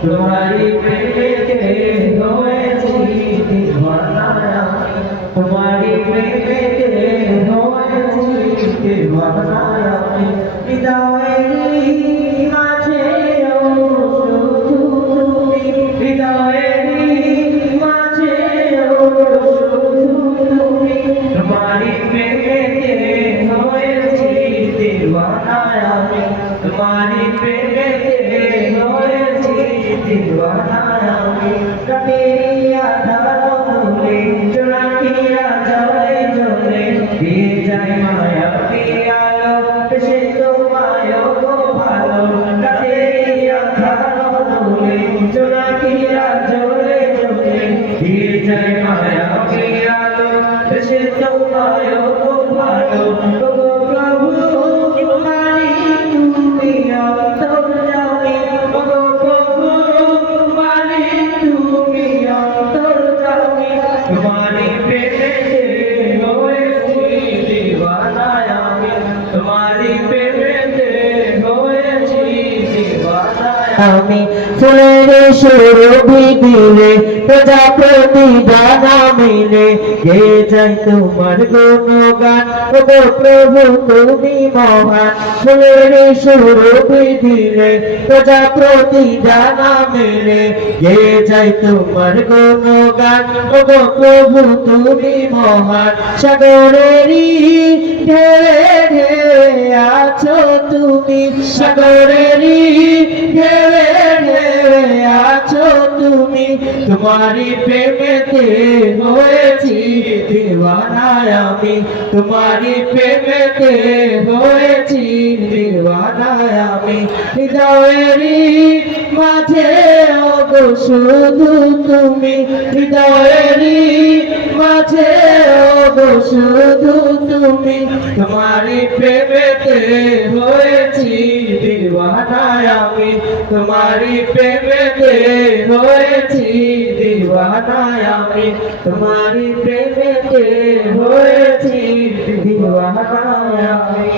तुम्हारी प्रेम के होएছি दीवाना तुम्हारी प्रेम के होएছি दीवाना হৃদয়েরই মাঝে তুমি হৃদয়েরই মাঝে তুমি তোমারি প্রেমে হয়েছি दीवाना तुम्हारी प्रेमे होएছি दीवाना तेरी आधारों में चुरा किया जाए जोने दिए जाए माया पियालो से तो मायो को भालो तेरी आधारों में चुरा किया जोने जोने दिए जाए माया पियालो से तो मायो को भालो तुम्हारी प्रेमे होएছি दीवाना तुम्हारी प्रेमे होएছি दीवाना আমি ফুলের সুরভি দিলে প্রজাপতি ডানা মিলে গে যাই তোমার গুণগান ওগো প্রভু তুমি মহান ফুলের সুরভি দিলে প্রজাপতি ডানা মিলে গে যাই তোমার গুণগান ওগো প্রভু তুমি মহান সাগরেরই ঢেউয়ে ঢেউয়ে আছো তুমি সাগরেরই ঢেউয়ে ঢেউয়ে আছো তুমি তোমারি প্রেমেতে হয়েছি दीवाना আমি তোমারি প্রেমেতে হয়েছি दीवाना আমি হৃদয়েরই মাঝে ওগো শুধু তুমি হৃদয়েরই মাঝে ওগো শুধু তুমি তোমারি প্রেমেতে হয়েছি दीवाना আমি তোমারি প্রেমেতে হয়েছি दीवाना আমি তোমারি প্রেমেতে হয়েছি दीवाना আমি